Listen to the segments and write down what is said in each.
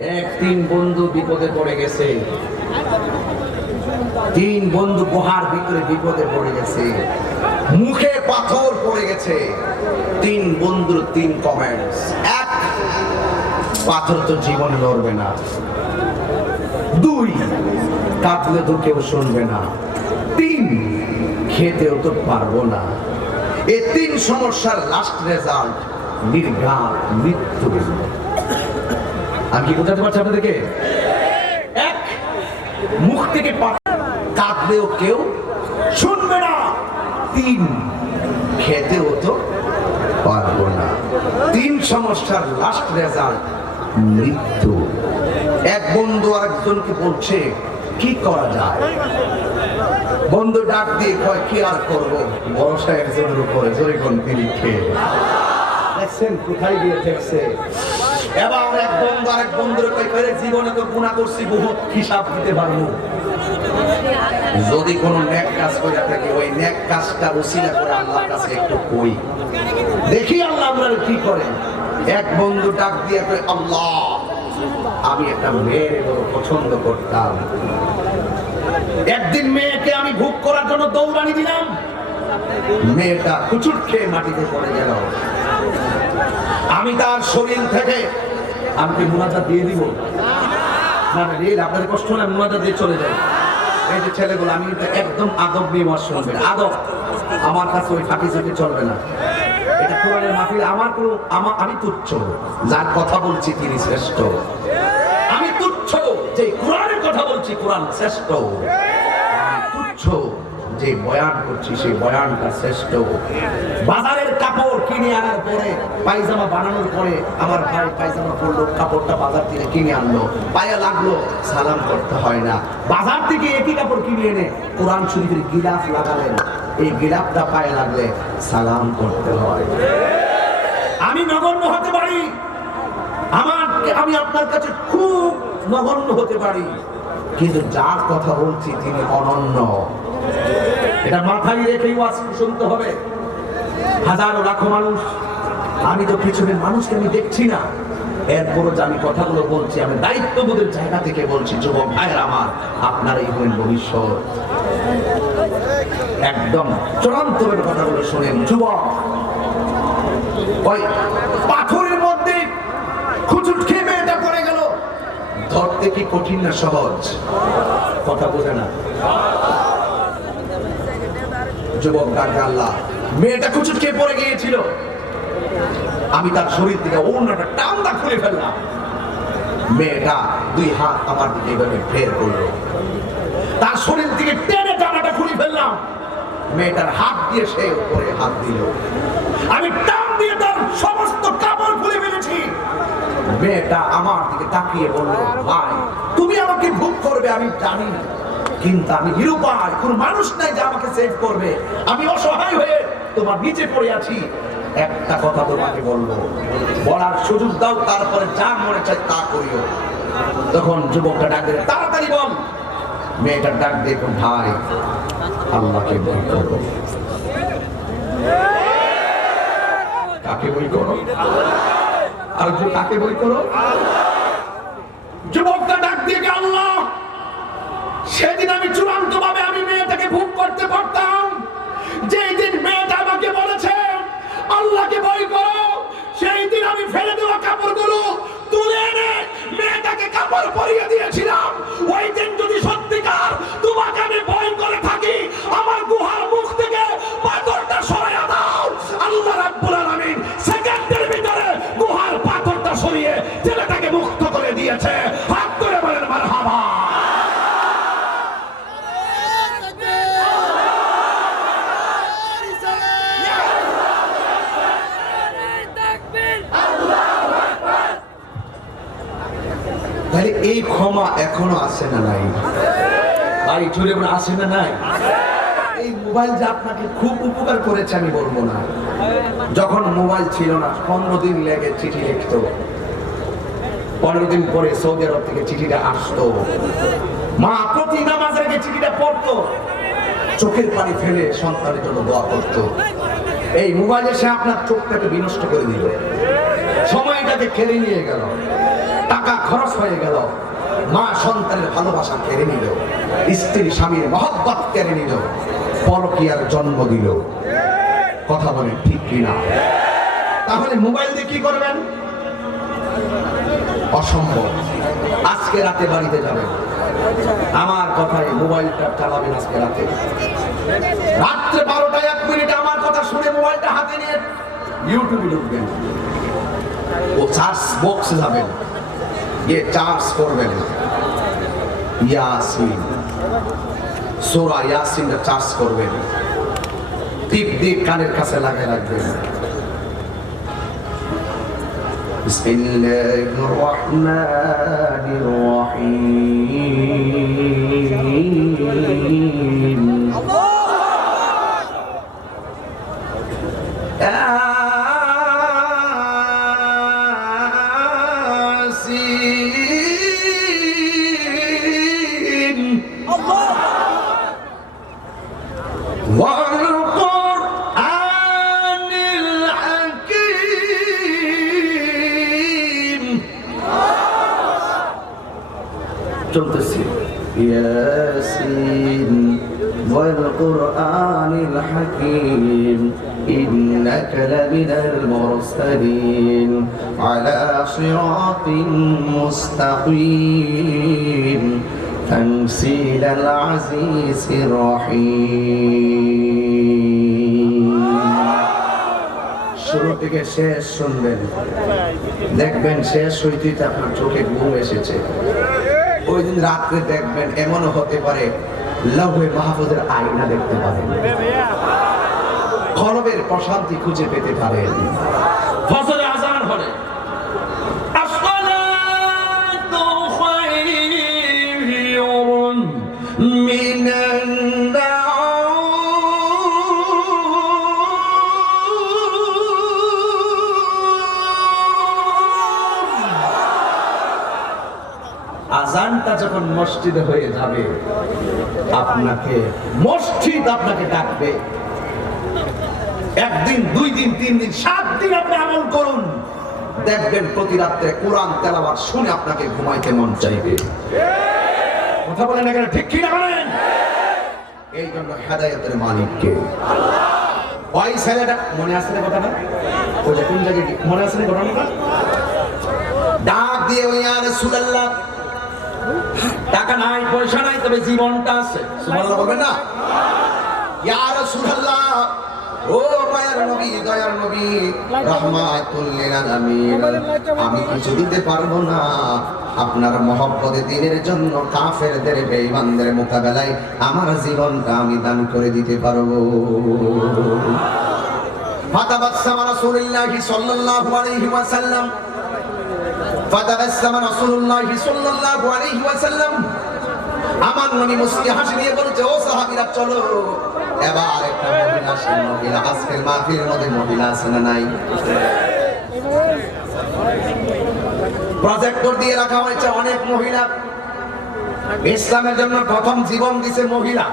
এক তিন বন্ধু বিপদে পড়ে গেছে। তিন বন্ধু গুহার ভিতরে বিপদে পড়ে গেছে। মুখে পাথর পড়ে গেছে। তিন বন্ধুর তিন কমেন্টস এক, পাথর তো জীবনে লড়বে না। দুই, কাঁদলে তো কেউ শুনবে না। তিন, খেতেও তো পারব না। এই তিন সমস্যার লাস্ট রেজাল্ট নির্ঘাত মৃত্যু। আমি কি বোঝাতে পারছি আপনাদেরকে? এক, মুখ থেকে কাঁদলেও কেউ শুনবে না। তিন, খেতেও তো পারব না। তিন, সমস্যার লাস্ট রেজাল্ট মৃত্যু। এক বন্ধু আরেকজনকে বলছে, কি করা যায়? বন্ধু ডাক দিয়ে কয়, কি আর করব? ভরসা একজনের উপরে জোরে কোন তিনি খেয়ে কোথায় গিয়ে ঠেকছে? এবার এক বন্ধু বন্ধুর কই করে জীবনে তো গুণা করছি, বহুত হিসাব দিতে পারব। যদি কোনো নেক কাজ করে থাকে, ওই নেক কাজটা উসিলা করে আল্লাহর কাছে একটু কই। দেখি আল্লাহ আমরা কি করে। এক বন্ধু ডাক দিয়ে কয়, আল্লাহ, আমি একটা মেয়ের পছন্দ করতাম। একদিন মেয়েকে আমি ভোগ করার জন্য দৌড়ানি দিলাম। মেয়েটা কুচুট খেয়ে মাটিতে পড়ে গেল। আমি তার শরীর থেকে আমি কি মুনাজা দিয়ে দিব। না না রে আপনাদের কষ্ট হলে মুনাজা দিয়ে চলে যাই। এই যে ছেলেগুলো, আমি একদম আদব নিয়ে মাস শুনবেন আদব। আমার কাছে ওই ফাঁকি চুটি চলবে না। এটা কোরআনের মাহফিল, আমার কোনো আমার আমি তুচ্ছ। যার কথা বলছি তিনি শ্রেষ্ঠ। আমি তুচ্ছ যে কোরআনের কথা বলছি, কোরআন শ্রেষ্ঠ। তুচ্ছ যে বয়ান করছি, সেই বয়ানটা শ্রেষ্ঠ। বাজারের কাপড় কিনে আনার পরে, পায়জামা বানানোর পরে আমার ভাই পায়জামা পরলো, কাপড়টা বাজার থেকে কিনে আনলো। পায়ে লাগল, সালাম করতে হয় না। বাজার থেকে একই কাপড় কিনে এনে কোরআন শরীফের গিলাফ লাগালেন। এই গিলাফটা পায়ে লাগলে সালাম করতে হয়। আমি নগণ্য হতে পারি। আমার, আমি আপনার কাছে খুব নগণ্য হতে পারি। কিন্তু যার কথা বলছি তিনি অনন্য। এটা মাথায় রেখেই ওয়াজ শুনতে হবে। হাজারো লাখো মানুষ। আমি তো পিছনের মানুষকে আমি দেখছি না। এরপরও যে আমি কথাগুলো বলছি, আমি দায়িত্ববোধের জায়গা থেকে বলছি, যুবক ভাইয়ের আমার, আপনারাই হলেন ভবিষ্যৎ। একদম চূড়ান্ত কথাগুলো শোনেন, যুবক। ওই পাথরের মধ্যে খুচুট খেয়ে মেয়েটা পড়ে গেল। ধরতে কি কঠিন না সহজ? কথা বোঝে না। যুবক ডাকা আল্লাহ। মেয়েটা খুচুট খেয়ে পড়ে গিয়েছিল। আমি তার শরীর থেকে অন্যটা টান্দা খুলে ফেললাম। মেয়েটা দুই হাত আমার দিকে এভাবে ফের করল। তার শরীর থেকে টেনে টানাটা খুলে ফেললাম। মেয়েটার হাত দিয়ে সে উপরে হাত দিল। আমি টান দিয়ে তার সমস্ত কাপড় খুলে ফেলেছি। মেয়েটা আমার দিকে তাকিয়ে বলল, ভাই, তুমি আমাকে ভোগ করবে, আমি জানি কিন্তু আমি নিরুপায়, কোন মানুষ নাই যে আমাকে সেভ করবে। আমি অসহায় হয়ে তোমার নিচে পড়ে আছি। একটা কথা তোমাকে বলব। বলার সুযোগ দাও, তারপরে যা মনে চায় তা করিও। তখন যুবকটা ডাক দিলে, তাড়াতাড়ি বল। মেয়েটার ডাক দেখো ভাই, আল্লাহকে বই করো। কাকে বই করো? আর কাকে বই করো? যুবকটা ডাক দিয়ে গে, আল্লাহ সেদিন আমি চূড়ান্ত ভাবে আমি মেয়েটাকে ভোগ করতে পারতাম। যেই দিন মেয়েটা আমাকে বলেছে, আল্লাহকে ভয় করো, সেই দিন আমি ফেলে দেওয়া কাপড়গুলো তুলে এনে মেয়েটাকে কাপড় পরিয়ে দিয়েছিলাম। ওই দিন যদি সত্যিকার তোমাকে আমি ভয় করে থাকি, আমার গুহার তাহলে এই ক্ষমা এখনও আছে না নাই? বাড়ি চলে বলে আসে না নাই? এই মোবাইল যে আপনাকে খুব উপকার করেছে আমি বলব না। যখন মোবাইল ছিল না, পনেরো দিন লেগে চিঠি লিখতো। পনেরো দিন পরে সৌদি আরব থেকে চিঠিটা আসতো। মা, প্রতি নামাজ আগে চিঠিটা পড়তো। চোখের পানি ফেলে সন্তানের জন্য দোয়া করতো। এই মোবাইল এসে আপনার চোখটাকে বিনষ্ট করে দিল। সময়টাকে খেলে নিয়ে গেল। টাকা খরচ হয়ে গেল। মা সন্তানের ভালোবাসা কেড়ে নিল। স্ত্রী স্বামীর মহব্বত কেড়ে নিল। পরকিয়ার জন্ম দিল। কথা বলেন ঠিক কিনা তাহলে মোবাইল দিয়ে কি করবেন? অসম্ভব। আজকে রাতে বাড়িতে যাবেন। আমার কথায় মোবাইলটা চালাবেন আজকে রাতে। রাত্রে বারোটায় এক মিনিট আমার কথা শুনে মোবাইলটা হাতে নিয়ে ইউটিউবে ঢুকবেন। ও চার্জ বক্সে যাবেন। গিয়ে চার্জ করবেন ইয়াসিন সোরা ইয়াসিনটা চার্জ করবেন টিপ দিয়ে কানের কাছে লাগিয়ে রাখবেন بسم الله الرحمن الرحيم مستقيم تنزيل العزيز الرحيم শুরু থেকে শেষ শুনবেন দেখবেন শেষ হইতে আপনার চোখে ঘুম এসেছে ওই দিন রাত্রে দেখবেন এমনও হতে পারে লৌহে মাহফুজের আয়না দেখতে পারেন কলবের প্রশান্তি খুঁজে পেতে পারেন ফজরে মিনান আজানটা যখন মসজিদে হয়ে যাবে, আপনাকে, মসজিদ আপনাকে ডাকবে। একদিন, দুই দিন, তিন দিন, সাত দিন আপনি আমল করুন। দেখবেন প্রতি রাত্রে কোরআন তেলাওয়াত শুনে আপনাকে ঘুমাইতে মন চাইবে। কথা বলেন এখানে ঠিক কি না বলেন? এই জন্য হেদায়তের মালিককে। ওই ছেলেটা মনে না কথাটা? ওই যে কোন জায়গায় মনে না ঘটনাটা? ডাক দিয়ে ওই আর সুলাল্লাহ টাকা নাই পয়সা নাই তবে জীবনটা আছে। সুবহানাল্লাহ বলবেন না? ইয়া রাসূলুল্লাহ ও মায়ের নবী দয়ার নবী রহমাতুল লিল আলামিন। আমি কিছু দিতে পারব না। আপনার মহব্বতে দিনের জন্য কাফেরদের বেঈমানদের মোকাবেলায় আমার জীবনটা আমি দান করে দিতে পারব। আমার নবী মুস্কি হাসি দিয়ে বলছে ও সাহাবীরা চলো। এবার একটা মহিলা আসেন মহিলা। আজকের মাহফিলের মধ্যে মহিলা আছে নাই? প্রজেক্টর দিয়ে রাখা হয়েছে অনেক মহিলা। ইসলামের জন্য প্রথম জীবন দিছে মহিলা।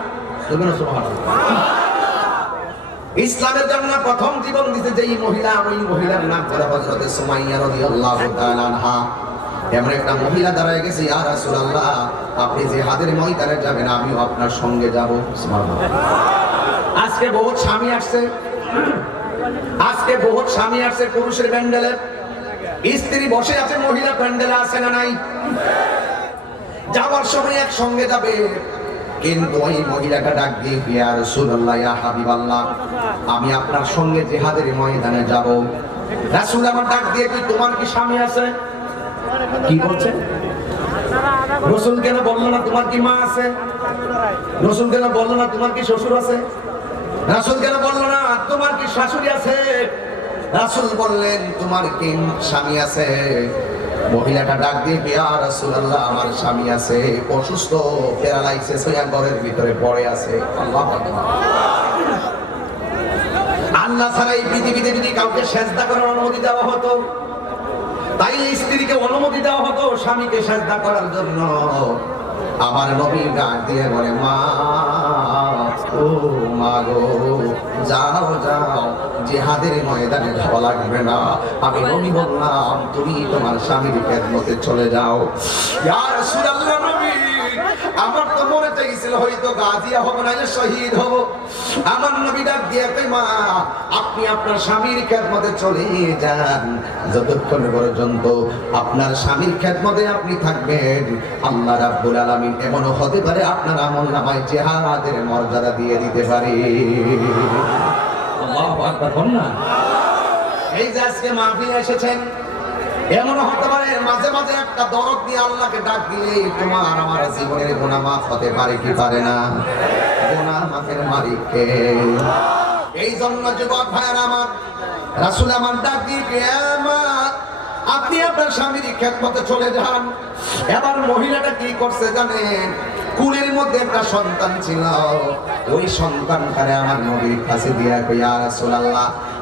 ইসলামের জন্য প্রথম জীবন দিতে যেই মহিলা, ওই মহিলার নাম হলো হযরত সুমাইয়া রাদিয়াল্লাহু তাআলা আনহা। এমন একটা মহিলা দাঁড়ায় গেছে, ইয়া রাসূলুল্লাহ, আপনি জিহাদের ময়দানে যাবেন, আমিও আপনার সঙ্গে যাব। সুবহানাল্লাহ। আজকে বহুত স্বামী আসছে। আজকে বহুত স্বামী আসছে পুরুষের প্যান্ডেলে। স্ত্রী বসে আছে, মহিলা প্যান্ডেলে আছে না নাই? যাওয়ার সময় একসঙ্গে যাবে। কিন্তু ওই মহিলাটা ডাক দিয়ে ইয়া রাসূলুল্লাহ, ইয়া হাবিবাল্লাহ, আমি আপনার সঙ্গে জিহাদের ময়দানে যাব। রাসূল আমার ডাক দিয়ে কি, তোমার কি স্বামী আছে? কি বলছে? রসুল কেন বলল না, তোমার কি মা আছে? রসুল কেন বলল না, তোমার কি শ্বশুর আছে? রাসুল কেন বলল না, তোমার কি শাশুড়ি আছে? রাসুল বললেন, তোমার কি স্বামী আছে? মহিলাটা ডাক দিয়ে বিয়া রাসূলুল্লাহ, আমার স্বামী আছে। অসুস্থ, প্যারালাইসিস হয়ে ঘরের ভিতরে পড়ে আছে। আল্লাহু আল্লাহ ছাড়া এই পৃথিবীতে যদি কাউকে সেজদা করার অনুমতি দেওয়া হতো তাই স্ত্রীকে অনুমতি দেওয়া হতো, স্বামীকে সেজদা করার জন্য। আমার নবী ডাক দিয়ে বলে, মা ও মা গো, যাও যাও, জেহাদের ময়দানে যাওয়া লাগবে না। আমি বললাম তুমি তোমার স্বামীর খেদমতে চলে যাও। ইয়া নবী আমার তো মনে চাইছিল হয়তো গাজিয়া হব না শহীদ হব। আমার নবী ডাক দিয়ে মা, আপনি আপনার স্বামীর খেদমতে চলে যান। যতক্ষণ পর্যন্ত আপনার স্বামীর খেদমতে আপনি থাকবেন, আল্লাহ রাব্বুল আলামিন এমনও হতে পারে আপনার আমল নামায় জেহাদের মর্যাদা দিয়ে দিতে পারে। না। এই যে আজকে মাহফিলে এসেছেন এমন হতে পারে, মাঝে মাঝে একটা দরদ দিয়ে আল্লাহকে ডাক দিলে তোমার আমার জীবনের গুনাহ মাফ হতে পারে কি পারে না? গুনাহ মাফের মালিককে এই জন্য যুবক ভাইয়ের আমার, রাসূল আমার ডাক দিয়ে কিয়ামত আপনি আপনার স্বামীর খেদমতে চলে যান। এবার মহিলাটা কি করছে জানেন? কুলের মধ্যে একটা সন্তান ছিল। ওই সন্তানটারে আমার নবীর কাছে দিয়া কইয়া রাসূলুল্লাহ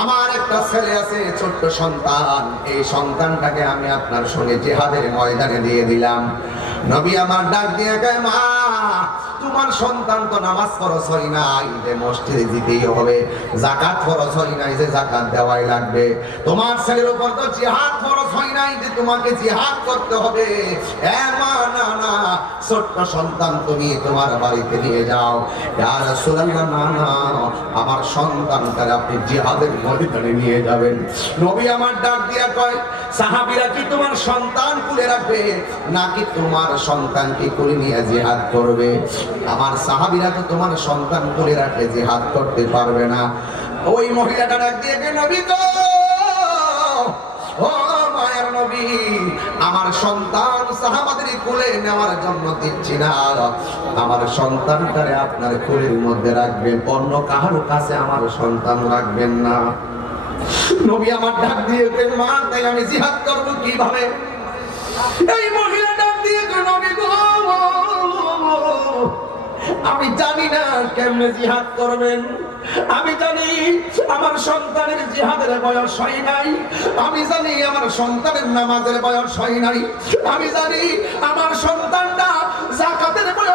আমার একটা ছেলে আছে, ছোট্ট সন্তান। এই সন্তানটাকে আমি আপনার সঙ্গে জেহাদের ময়দানে দিয়ে দিলাম। নবী আমার ডাক দিয়ে মা তোমার সন্তান তো নামাজ খরচ হয় নাই, যে মসজিদে দিতেই হবে জাকাত খরচ হয় নাই, যে জাকাত দেওয়াই লাগবে। তোমার ছেলের উপর তো জিহাদ খরচ হয় নাই, যে তোমাকে জিহাদ করতে হবে। ছোট্ট সন্তান তুমি তোমার বাড়িতে নিয়ে যাও। ইয়া রাসূলুল্লাহ, না না, আমার সন্তানকে আপনি জিহাদের ময়দানে নিয়ে যাবেন। নবী আমার ডাক দিয়া কয়, সাহাবীরা কি তোমার সন্তান কুলে রাখবে, নাকি তোমার সন্তানকে কুলে নিয়ে জিহাদ করবে? আমার সাহাবীরা তো তোমার সন্তান কুলে রাখলে জিহাদ করতে পারবে না। ওই মহিলাটা ডাক দিয়ে নবী আমার সন্তান সাহাবাদের কোলে নেওয়ার জন্য দিচ্ছি না। আমার সন্তানটারে আপনার কোলের মধ্যে রাখবেন, অন্য কাহারও কাছে আমার সন্তান রাখবেন না। নবী আমার ডাক দিয়ে মা, তাই আমি জিহাদ করব কীভাবে? এই মহিলা কেমনে জিহাদ করবেন? আমি জানি আমার সন্তানের জিহাদের বয়স হয় নাই। আমি জানি আমার সন্তানের নামাজের বয়স হয় নাই। আমি জানি আমার সন্তানটা জাকাতের বয়স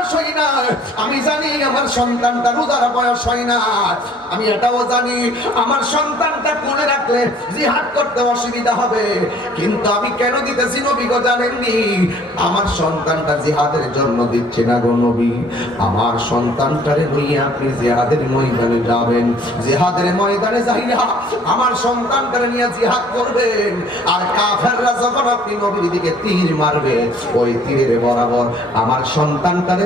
আমি জানি আমার সন্তানটা রোজার বয়স হয় না। আমি এটাও জানি, আমার সন্তানটা রাখলে জিহাদ করতে অসুবিধা হবে। কিন্তু আমি কেন দিতেছি জানেননি? আমার সন্তানটা জিহাদের জন্য দিচ্ছে না গো নবী। আমার সন্তানটারে আপনি জিহাদের ময়দানে যাবেন। জিহাদের ময়দানে যাইয়া আমার সন্তানটারে নিয়ে জিহাদ করবেন। আর কাফেররা যখন আপনি নবীর দিকে তীর মারবে, ওই তীরের বরাবর আমার সন্তানটারে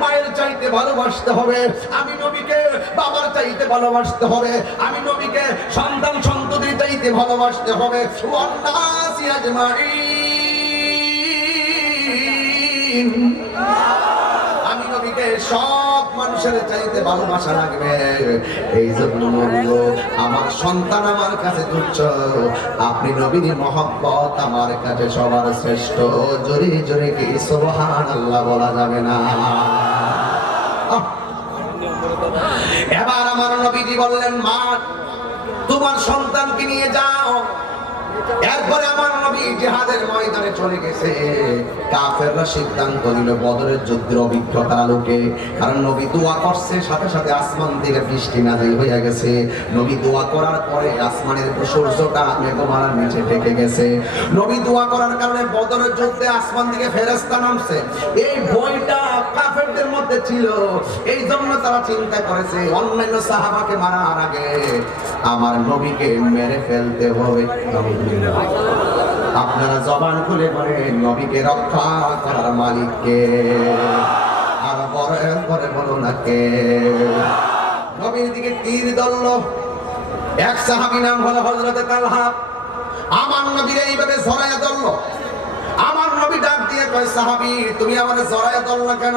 মায়ের চাইতে ভালোবাসতে হবে। আমি নবীকে বাবার চাইতে ভালোবাসতে হবে। আমি নবীকে সন্তান সন্ততির চাইতে ভালোবাসতে হবে। আমি নবীকে সব চাইতে ভালোবাসা লাগবে। এই জন্য আমার সন্তান আমার কাছে তুচ্ছ। আপনি নবীর মহব্বত আমার কাছে সবার শ্রেষ্ঠ। জোরে জোরে কি সোহান আল্লাহ বলা যাবে না? এবার আমার নবীজি বললেন, মা, তোমার সন্তানকে নিয়ে যাও। এরপরে আমার নবী জিহাদের ময়দানে চলে গেছে। কাফেররা সিদ্ধান্ত নিল, বদরের যুদ্ধের অভিজ্ঞতার আলোকে। কারণ নবী দোয়া করছে, সাথে সাথে আসমান থেকে বৃষ্টি নাজিল হয়ে গেছে। নবী দোয়া করার পরে আসমানের সূর্যটা মেঘমালার নিচে ঢেকে গেছে। নবী দোয়া করার কারণে বদরের যুদ্ধে আসমান থেকে ফেরেশতা নামছে। এই ভয়টা কাফেরদের মধ্যে ছিল। এই জন্য তারা চিন্তা করেছে, অন্যান্য সাহাবাকে মারার আগে আমার নবীকে মেরে ফেলতে হবে। আপনারা জবান খুলে বলেন, নবীকে রক্ষা করার মালিককে। আর বড় করে বলো না কে। নবীর দিকে তীর দল্ল এক সাহাবি নাম হলো হজরতে তালহা। আমার নবীর এইভাবে জড়াইয়া দল্ল আমার নবী ডাক দিয়ে কয়, সাহাবি, তুমি আমাদের জড়াইয়া দল না কেন?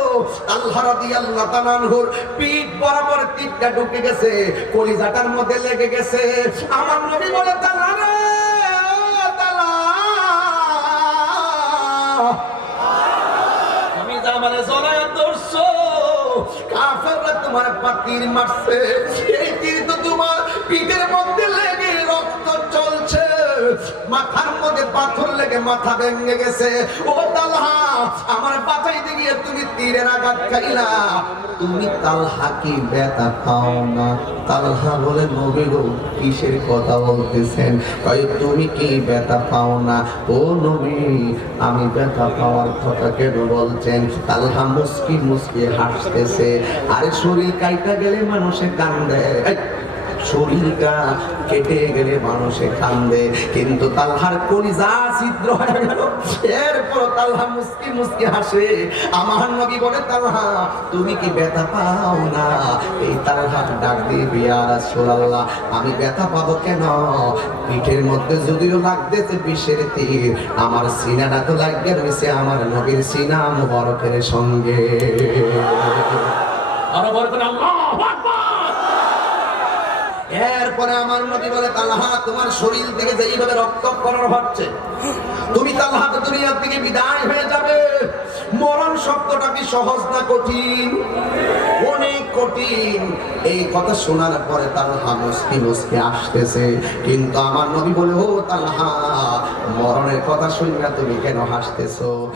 আল্লাহ রাদিয়াল্লাহু তাআলা আনহুর পিঠ বরাবর তীরটা ঢুকে গেছে, কলিজাটার মধ্যে লেগে গেছে। আমার নবী বলে তালা রে তালা তুমি যা জড়ায় ধরছো, কাফেররা তোমার পাতির মারছে। তো তোমার পিঠের মধ্যে লেগে রক্ত চলছে। মাথার মধ্যে পাথর লেগে মাথা ভেঙে গেছে। ও আমার বাঁচাইতে গিয়ে তুমি তীরের আঘাত খাইলা। তুমি তালহা কি ব্যথা পাও না। তালহা বলে নবী গো কিসের কথা বলতেছেন? কয় তুমি কি ব্যথা পাও না? ও নবী আমি ব্যথা পাওয়ার কথা কেন বলছেন? তালহা মুস্কি মুস্কি হাসতেছে। আরে শরীর কাইটা গেলে মানুষে কান্দে এই, শরীরটা কেটে গেলে মানুষে কান্দে কিন্তু তালহার কলিজা ছিদ্র হয়ে গেল। এরপর তালহা মুস্কি মুস্কি হাসে। আমার নবী বলে, তালহা, তুমি কি ব্যথা পাও না? এই তালহা ডাক দিয়ে বিয়া রাসূলুল্লাহ, আমি ব্যথা পাবো কেন? পিঠের মধ্যে যদিও লাগতেছে বিষের তীর, আমার সিনাটা তো লাগিয়ে রয়েছে আমার নবীর সিনা মুবারকের সঙ্গে। আরও করে আল্লাহু আকবার। এরপরে আমার নবী বলে, তালহা, তোমার শরীর থেকে যে এইভাবে রক্তক্ষরণ হচ্ছে। তুমি তালহা দুনিয়ার থেকে বিদায় হয়ে যাবে। মরণ শব্দটা কি সহজ না কঠিন? অনেক কঠিন। এই কথা শোনার পরে তালহা মুসকি মুসকি আসতেছে। কিন্তু আমার নবী বলে, ও তালহা, মরণের কথা শুনলে তুমি কেন হাসতেছো?